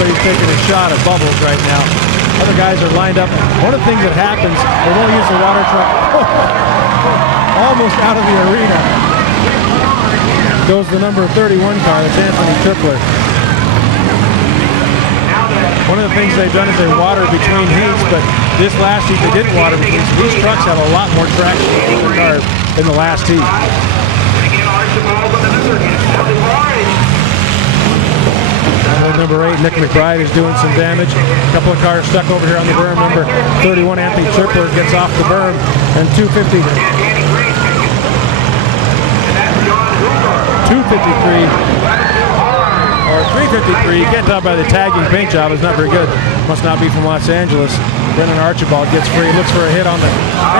everybody's taking a shot at Bubbles right now. Other guys are lined up. One of the things that happens, they won't use the water truck. Almost out of the arena. Goes the number 31 car, that's Anthony Tripler. One of the things they've done is they water between heats, but this last heat they didn't water between heats. These trucks have a lot more traction in the car in the last heat. Number 8, Nick McBride, is doing some damage. A couple of cars stuck over here on the berm. Number 31, Anthony Tripler, gets off the berm. And 253, or 353, you can't tell by the tagging paint job, it's not very good. Must not be from Los Angeles. Brendan Archibald gets free, looks for a hit on the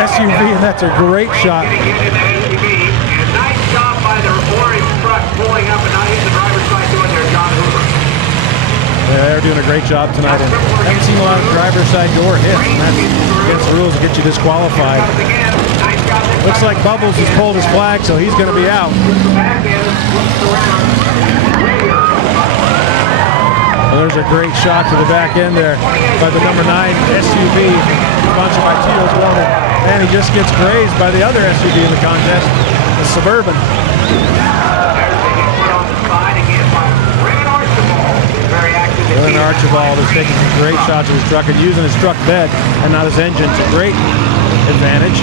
SUV, and that's a great shot. Nice job by the orange truck pulling up and not hitting the driver's side doing their John Hoover. Yeah, they're doing a great job tonight. And haven't seen a lot of driver's side door hits, and that's against the rules to get you disqualified. Looks like Bubbles has pulled his flag, so he's going to be out. Well, there's a great shot to the back end there by the number 9 SUV, sponsored by Tito's Welding. And he just gets grazed by the other SUV in the contest, the Suburban. Brendan Archibald is taking some great shots of his truck and using his truck bed and not his engine. It's a great advantage.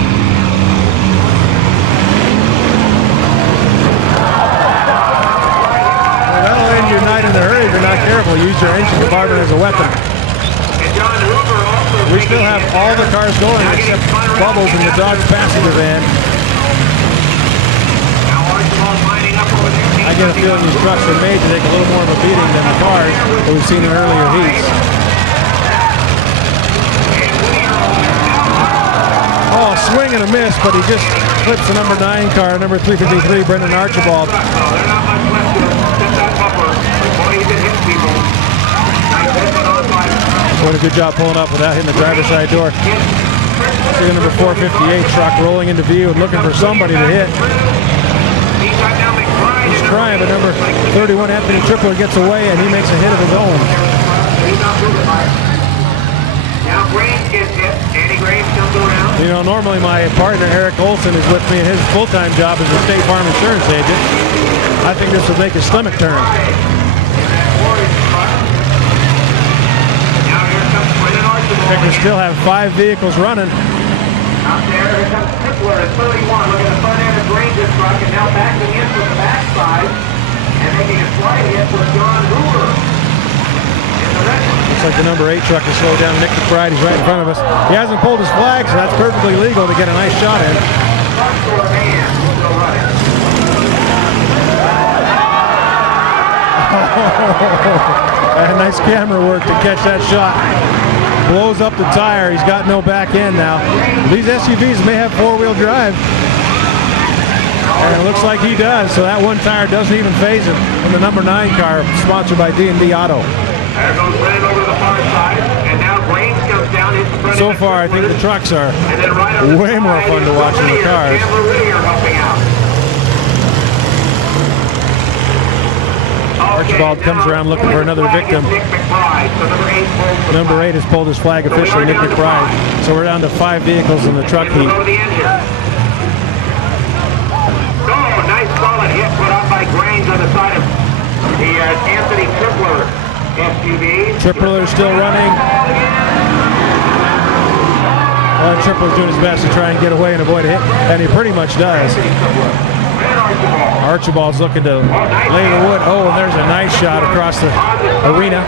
Well, that'll end your night in a hurry if you're not careful. Use your engine compartment as a weapon. We still have all the cars going except Bubbles in the Dodge passenger van. I get a feeling these trucks are made to take a little more of a beating than the cars that we've seen in earlier heats. Oh, swing and a miss, but he just flips the number 9 car, number 353, Brendan Archibald. Doing a good job pulling up without hitting the driver's side door. See the number 458 truck rolling into view and looking for somebody to hit. He's trying, but number 31, Anthony Tripler, gets away, and he makes a hit of his own. Now Graves gets hit. Danny Graves comes around. You know, normally my partner, Eric Olson, is with me, and his full-time job is a State Farm insurance agent. I think this will make his stomach turn. They still have 5 vehicles running. Out there, here comes Tripler at 31. Look at the front end of Graves' truck, and now backing in from the backside and making a slide hit for John Hoover. Looks like the number 8 truck is slowed down. Nick McBride is right in front of us. He hasn't pulled his flag, so that's perfectly legal to get a nice shot in. Nice camera work to catch that shot. Blows up the tire. He's got no back end now. These SUVs may have 4-wheel drive. And it looks like he does, so that one tire doesn't even phase him. And the number 9 car, sponsored by D&D Auto. There goes Brennan over to the far side, and now Graves comes down. So far, I think the trucks are way more fun to watch than the cars. Archibald comes around looking for another victim. Number 8 has pulled his flag officially, Nick McBride. So we're down to 5 vehicles in the truck heat. Oh, nice solid hit put up by Graves on the side of the Anthony Tripler SUV. Tripler is still running. Tripler's doing his best to try and get away and avoid a hit, and he pretty much does. Archibald's looking to lay the wood. Oh, and there's a nice shot across the arena.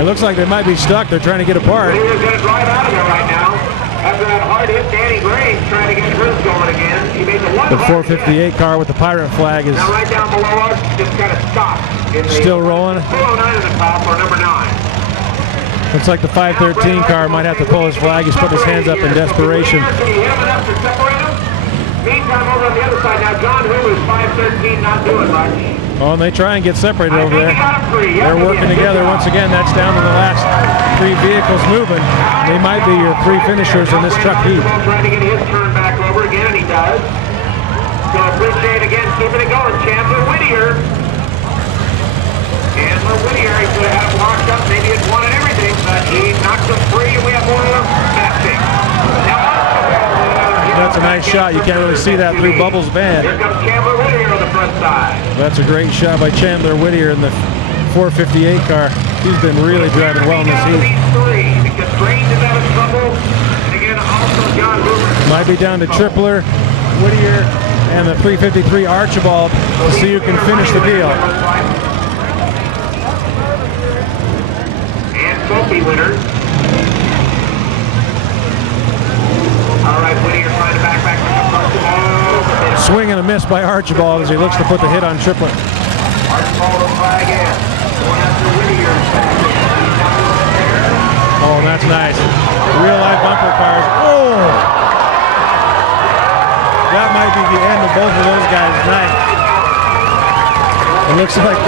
It looks like they might be stuck. They're trying to get apart. He's going to drive out of there right now. After that hard hit, Danny Graves trying to get his going again. He made the one. The 458 car with the pirate flag is now right down below us, just kind of stopped. Still rolling. 409 at the top for number 9. Looks like the 513 car might have to pull his flag. He's putting his hands up in desperation. Meantime, over on the other side now, John Hoover's 513 not doing much. Oh, and they try and get separated over there. They're working together. Once again, that's down to the last 3 vehicles moving. They might be your 3 finishers in this truck heat. Trying to get his turn back over again, and he does. So appreciate again keeping it going. Chandler Whittier. Chandler That's a nice shot. You can't really see that through Bubbles' band. Here comes Chandler Whittier on the front side. That's a great shot by Chandler Whittier in the 458 car. He's been really driving well in this heat. Because Grange is having trouble. And again, also John Hoover. Might be down to Tripler, Whittier, and the 353 Archibald to see who can finish the deal. And trophy winner. All right, Whittier trying to back to the Archibald. Swing and a miss by Archibald as he looks to put the hit on Tripler. Archibald will try again. Going after Whittier. Oh, that's nice. Real life bumper cars. Oh! That might be the end of both of those guys tonight. It looks like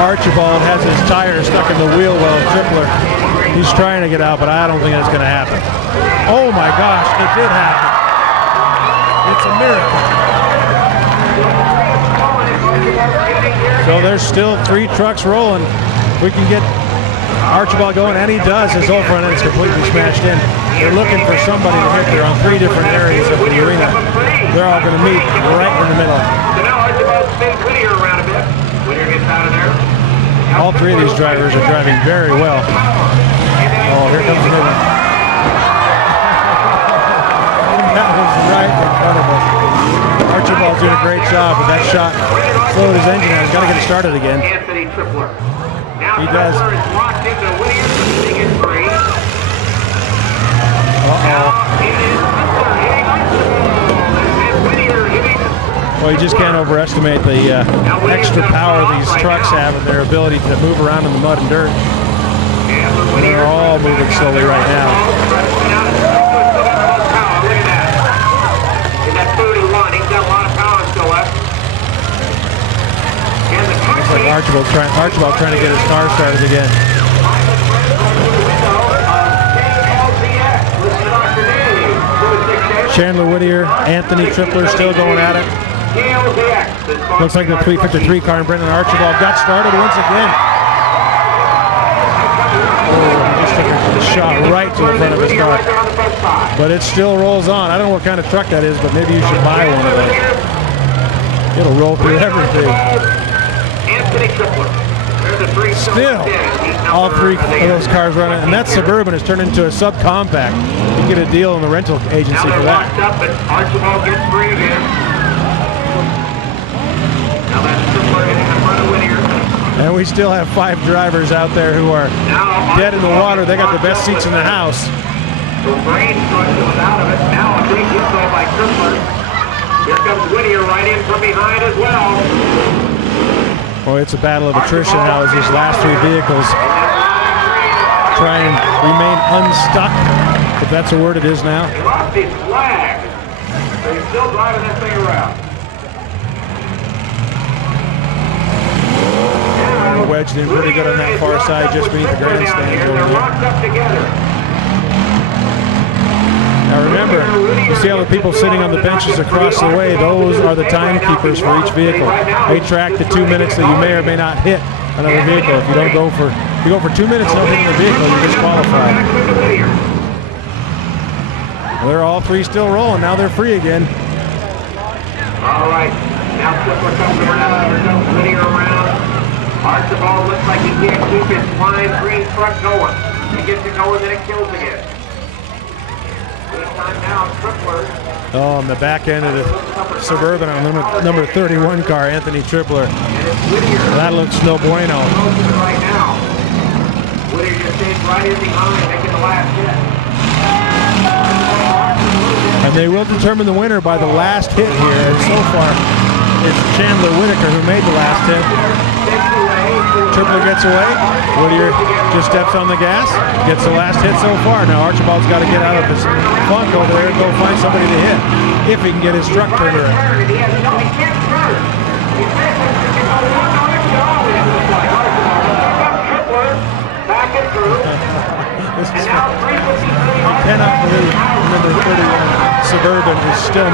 Archibald has his tire stuck in the wheel well of Tripler. He's trying to get out, but I don't think that's going to happen. Oh my gosh, it did happen. It's a miracle. So there's still 3 trucks rolling. We can get Archibald going, and he does. His whole front end is completely smashed in. They're looking for somebody to hit there on 3 different areas of the arena. They're all going to meet right in the middle. So now Archibald spins Whittier around a bit. Whittier gets out of there. All 3 of these drivers are driving very well. Oh, here comes the middle. That was right in front of us. Archibald's doing a great job, but that shot slowed his engine out. He's got to get it started again. Anthony Tripler. Now He does. Tripler is locked into Whittier, sitting in 3. Uh-oh. Well, you just can't overestimate the extra power these trucks have and their ability to move around in the mud and dirt. They're all moving slowly right now. In that 31, he's got a lot of power still left. Looks like Archibald trying to get his car started again. Chandler Whittier, Anthony Tripler still going at it. Looks like the 353 car and Brendan Archibald got started once again. Oh, just took a shot right to the front of his car. But it still rolls on. I don't know what kind of truck that is, but maybe you should buy one of those. It'll roll through everything. Still, all 3 of those cars running, and that Suburban has turned into a subcompact. You can get a deal in the rental agency for that. Archibald gets free again. Now that's Tripler hitting the front of Whittier. And we still have 5 drivers out there who are dead in the water. They got the best seats in the house. So Grange was out of it. Now a big hit though by Tripler. Here comes Whittier right in from behind as well. Boy, it's a battle of attrition now as these last 3 vehicles try and remain unstuck, if that's a word it is now. He lost his flag, so he's still driving that thing around. Wedged in pretty good on that far side, just beneath the grandstands over there. Locked up together. Now remember, you see all the people sitting on the benches across the way, those are the timekeepers for each vehicle. They track the 2 minutes that you may or may not hit another vehicle. If you don't go for, if you go for 2 minutes no hitting the vehicle, you're disqualified. Well, they're all 3 still rolling. Now they're free again. All right, now Tripler comes around, there goes Whittier around. Archibald looks like he can't keep his flying green truck going. He gets it going, then it kills again. Oh, on the back end of the Suburban on number 31 car, Anthony Tripler. That looks no bueno. Right now, Whittier just stays right in behind, making the last hit. And they will determine the winner by the last hit here. And so far, it's Chandler Whitaker who made the last hit. Tripler gets away. Whittier just steps on the gas, gets the last hit so far. Now Archibald's got to get out of his funk over there and go find somebody to hit, if he can get his truck turned around. I cannot believe number 31 Suburban is still